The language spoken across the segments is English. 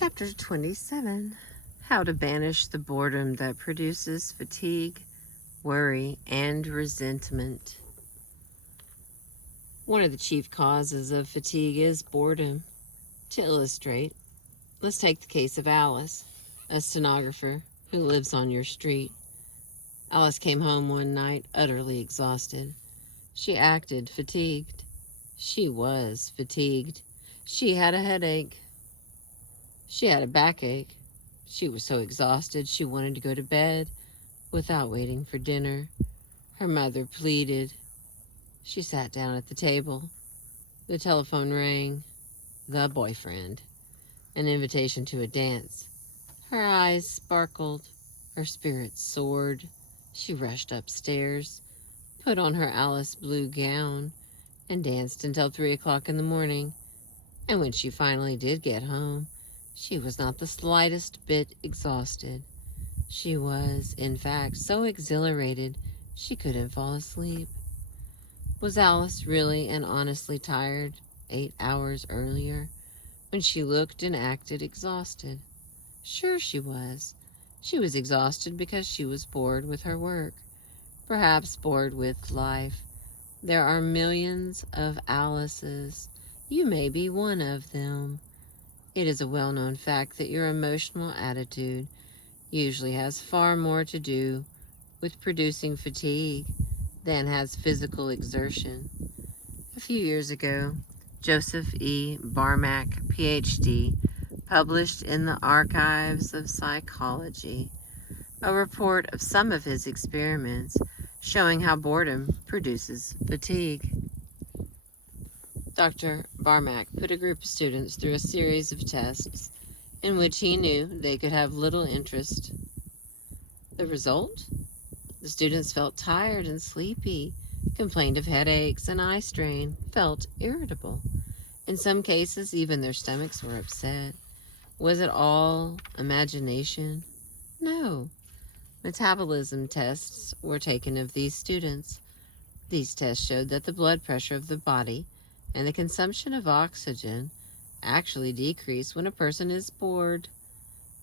Chapter 27. How to banish the boredom that produces fatigue, worry, and resentment. One of the chief causes of fatigue is boredom. To illustrate, let's take the case of Alice, a stenographer who lives on your street. Alice came home one night utterly exhausted. She acted fatigued. She was fatigued. She had a headache. She had a backache. She was so exhausted she wanted to go to bed without waiting for dinner. Her mother pleaded. She sat down at the table. The telephone rang. The boyfriend. An invitation to a dance. Her eyes sparkled. Her spirits soared. She rushed upstairs, put on her Alice blue gown, and danced until 3 o'clock in the morning. And when she finally did get home, she was not the slightest bit exhausted. She was, in fact, so exhilarated she couldn't fall asleep. Was Alice really and honestly tired 8 hours earlier when she looked and acted exhausted? Sure she was. She was exhausted because she was bored with her work, perhaps bored with life. There are millions of Alices. You may be one of them. It is a well-known fact that your emotional attitude usually has far more to do with producing fatigue than has physical exertion. A few years ago, Joseph E. Barmack, Ph.D., published in the Archives of Psychology a report of some of his experiments showing how boredom produces fatigue. Dr. Barmack put a group of students through a series of tests in which he knew they could have little interest. The result? The students felt tired and sleepy, complained of headaches and eye strain, felt irritable. In some cases, even their stomachs were upset. Was it all imagination? No. Metabolism tests were taken of these students. These tests showed that the blood pressure of the body and the consumption of oxygen actually decrease when a person is bored,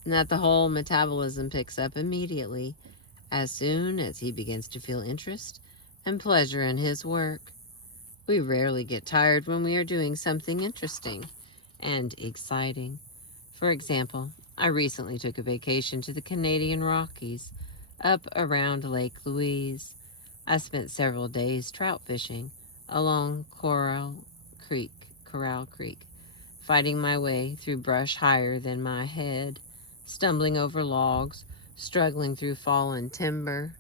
and that the whole metabolism picks up immediately as soon as he begins to feel interest and pleasure in his work. We rarely get tired when we are doing something interesting and exciting. For example, I recently took a vacation to the Canadian Rockies, up around Lake Louise. I spent several days trout fishing along Corral Creek, fighting my way through brush higher than my head, stumbling over logs, struggling through fallen timber.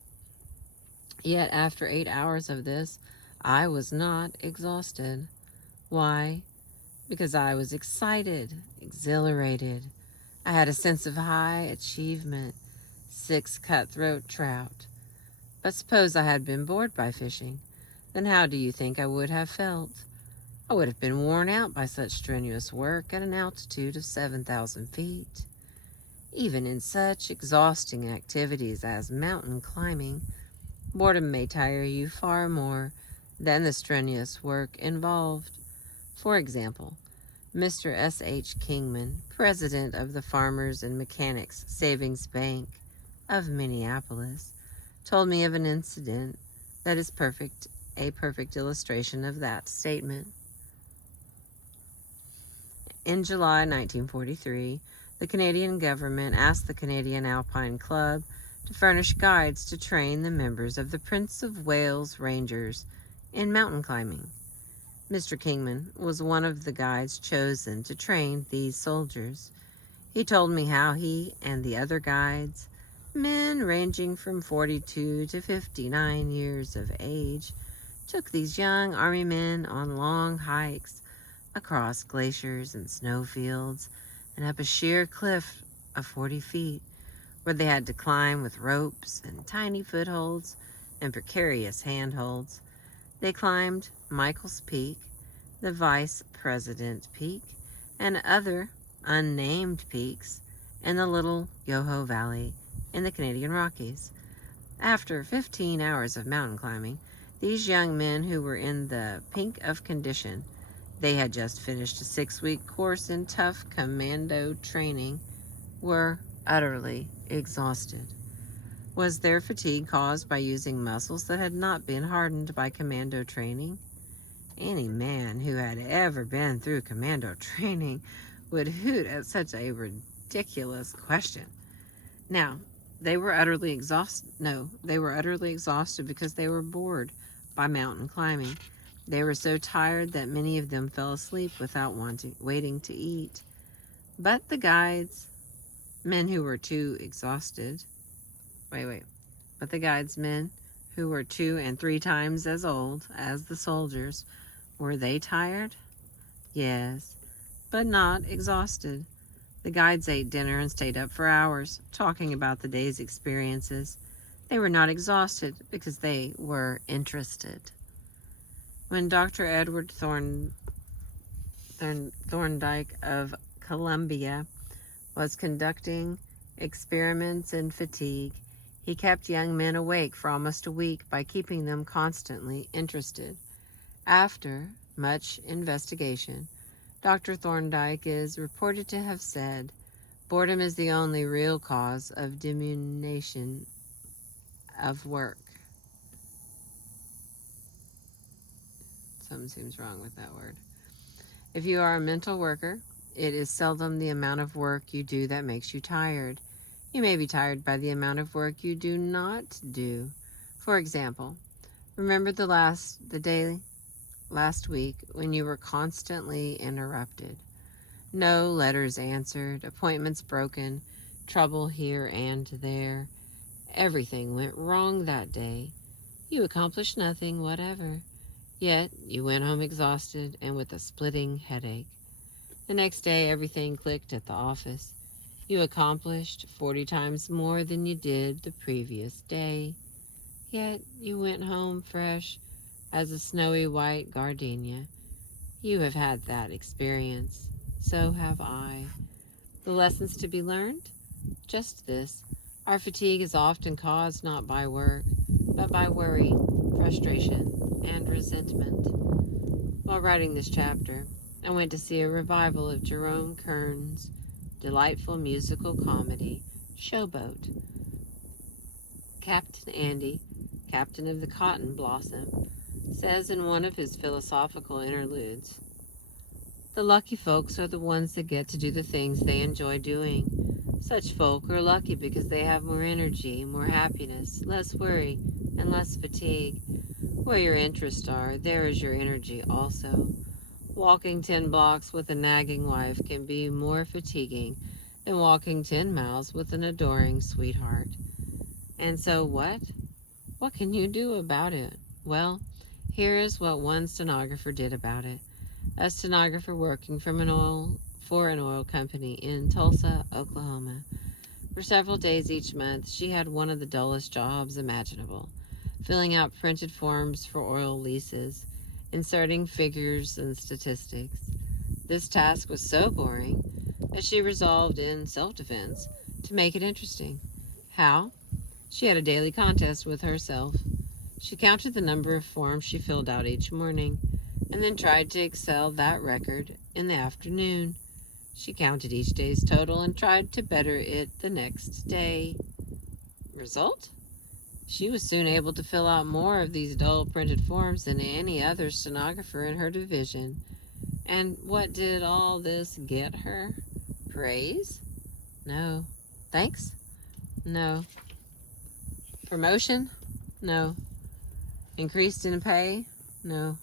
Yet after 8 hours of this, I was not exhausted. Why? Because I was excited, exhilarated. I had a sense of high achievement. 6 cutthroat trout. But suppose I had been bored by fishing, then how do you think I would have felt? I would have been worn out by such strenuous work at an altitude of 7,000 feet. Even in such exhausting activities as mountain climbing, boredom may tire you far more than the strenuous work involved. For example, Mr. S.H. Kingman, president of the Farmers and Mechanics Savings Bank of Minneapolis, told me of an incident that is a perfect illustration of that statement. In July 1943, the Canadian government asked the Canadian Alpine Club to furnish guides to train the members of the Prince of Wales Rangers in mountain climbing. Mr. Kingman was one of the guides chosen to train these soldiers. He told me how he and the other guides, men ranging from 42 to 59 years of age, took these young army men on long hikes across glaciers and snowfields and up a sheer cliff of 40 feet where they had to climb with ropes and tiny footholds and precarious handholds. They climbed Michael's Peak, the Vice President Peak, and other unnamed peaks in the Little Yoho Valley in the Canadian Rockies. After 15 hours of mountain climbing, these young men who were in the pink of condition They had just finished a 6-week course in tough commando training, were utterly exhausted. Was their fatigue caused by using muscles that had not been hardened by commando training? Any man who had ever been through commando training would hoot at such a ridiculous question. Now, they were utterly exhausted. No, they were utterly exhausted because they were bored by mountain climbing. They were so tired that many of them fell asleep without waiting to eat. But the guides, men who were too exhausted, but the guides, men who were 2 and 3 times as old as the soldiers, were they tired? Yes, but not exhausted. The guides ate dinner and stayed up for hours, talking about the day's experiences. They were not exhausted because they were interested. When Dr. Edward Thorndike of Columbia was conducting experiments in fatigue, he kept young men awake for almost a week by keeping them constantly interested. After much investigation, Dr. Thorndike is reported to have said, "Boredom is the only real cause of diminution of work." Something seems wrong with that word. If you are a mental worker, it is seldom the amount of work you do that makes you tired. You may be tired by the amount of work you do not do. For example, remember last week when you were constantly interrupted. No letters answered, appointments broken, trouble here and there. Everything went wrong that day. You accomplished nothing whatever. Yet you went home exhausted and with a splitting headache. The next day everything clicked at the office. You accomplished 40 times more than you did the previous day. Yet you went home fresh as a snowy white gardenia. You have had that experience. So have I. The lessons to be learned? Just this. Our fatigue is often caused not by work, but by worry, frustration, and resentment. While writing this chapter, I went to see a revival of Jerome Kern's delightful musical comedy, Showboat. Captain Andy, captain of the Cotton Blossom, says in one of his philosophical interludes, "The lucky folks are the ones that get to do the things they enjoy doing. Such folk are lucky because they have more energy, more happiness, less worry, and less fatigue. Where your interests are, there is your energy also. Walking 10 blocks with a nagging wife can be more fatiguing than walking 10 miles with an adoring sweetheart. And so what? What can you do about it? Well, here is what one stenographer did about it. A stenographer working for an oil company in Tulsa, Oklahoma. For several days each month, she had one of the dullest jobs imaginable, filling out printed forms for oil leases, inserting figures and statistics. This task was so boring that she resolved in self-defense to make it interesting. How? She had a daily contest with herself. She counted the number of forms she filled out each morning, and then tried to excel that record in the afternoon. She counted each day's total and tried to better it the next day. Result? She was soon able to fill out more of these dull printed forms than any other stenographer in her division. And what did all this get her? Praise? No. Thanks? No. Promotion? No. Increased in pay? No.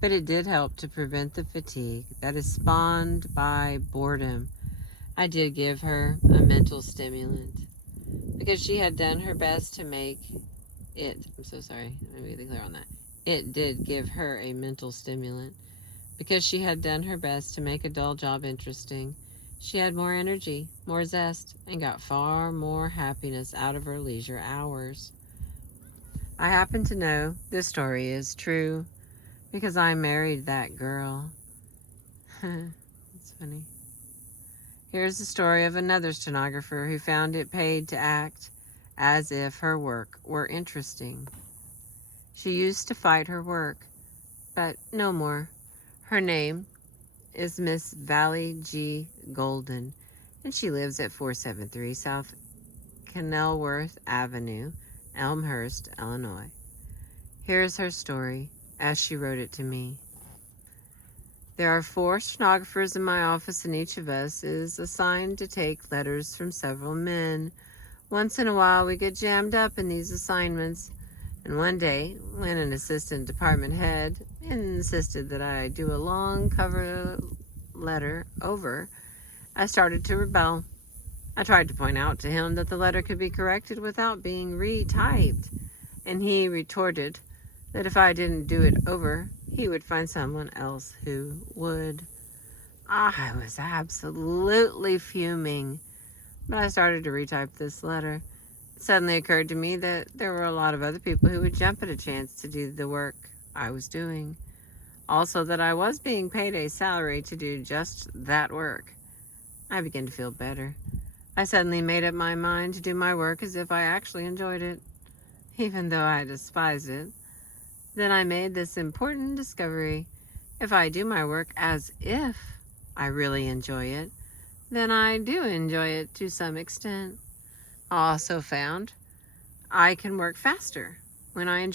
But it did help to prevent the fatigue that is spawned by boredom. I did give her a mental stimulant because she had done her best to make it. I'm so sorry. Let me be clear on that. It did give her a mental stimulant because she had done her best to make a dull job interesting. She had more energy, more zest, and got far more happiness out of her leisure hours. I happen to know this story is true because I married that girl. It's funny. Here's the story of another stenographer who found it paid to act as if her work were interesting. She used to fight her work, but no more. Her name is Miss Valley G. Golden, and she lives at 473 South Kenilworth Avenue, Elmhurst, Illinois. Here's her story, as she wrote it to me. There are 4 stenographers in my office, and each of us is assigned to take letters from several men. Once in a while, we get jammed up in these assignments, and one day, when an assistant department head insisted that I do a long cover letter over, I started to rebel. I tried to point out to him that the letter could be corrected without being retyped, and he retorted that if I didn't do it over, he would find someone else who would. I was absolutely fuming, but I started to retype this letter. It suddenly occurred to me that there were a lot of other people who would jump at a chance to do the work I was doing. Also, that I was being paid a salary to do just that work. I began to feel better. I suddenly made up my mind to do my work as if I actually enjoyed it, even though I despised it. Then I made this important discovery. If I do my work as if I really enjoy it, then I do enjoy it to some extent. I also found I can work faster when I enjoy